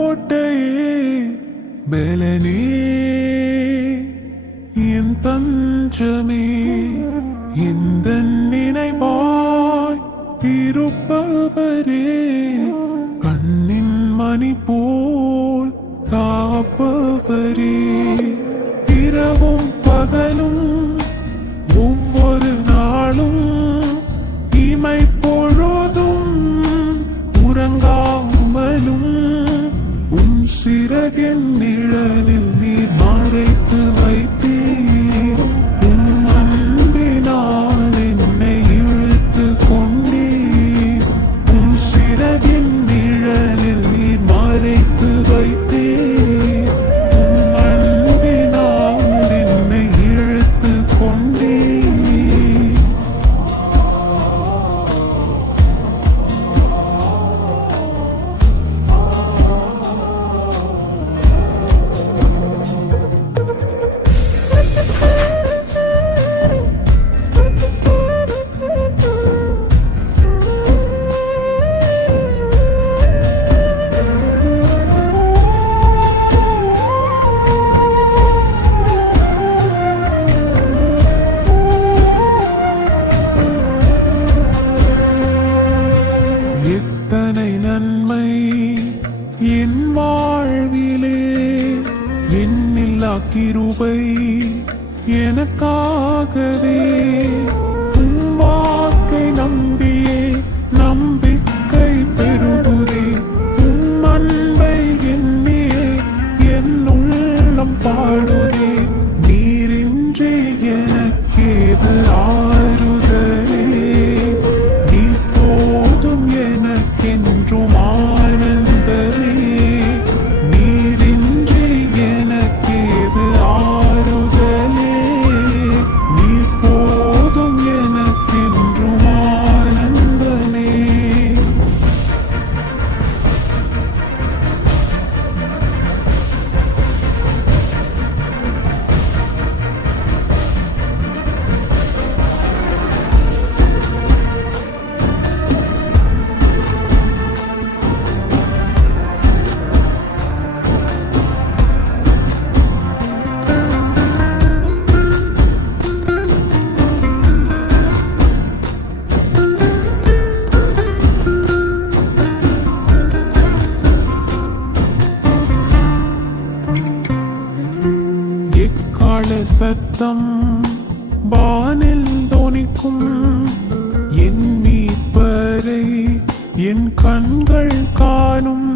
கோட்டையே பலனே என் தஞ்சமே இந்த நினைவாய் இருப்பவரே கண்ணின் மணி போல் காப்பவரே இரவும் பகலும் ஒவ்வொரு நாளும் இமை பொழுதும் உறங்காமலும் உன் சிறகின் நிழலில் நீர் மறைத்து வைத்தீர் உன் அன்பினால் என்னை இழுத்து கொண்டீர் உன் சிறகின் நிழலில் நீர் மறைத்து வைத்தீர் உன் அன்பினால் என்னை இழுத்து கொண்டீர். எத்தனை நன்மை என் வாழ்விலே எண்ணில்லா கிருபை எனக்காகவே உன் வாக்கை நம்பியே நம்பிக்கை பெறுகிறே உன் அன்பை எண்ணியே என் உள்ளம் பாடுதே நீரின்றி எனக்கேது ஆறுதலே நீ போதும் எனக்கென்றும் ஆனந்தமே நீரின்றி எனக்கேது ஆறுதலே நீ போதும் எனக்கென்றும் ஆனந்தமே. எக்கால சத்தம் வானில் தொனிக்கும் என் மீட்பரை என் கண்கள் காணும்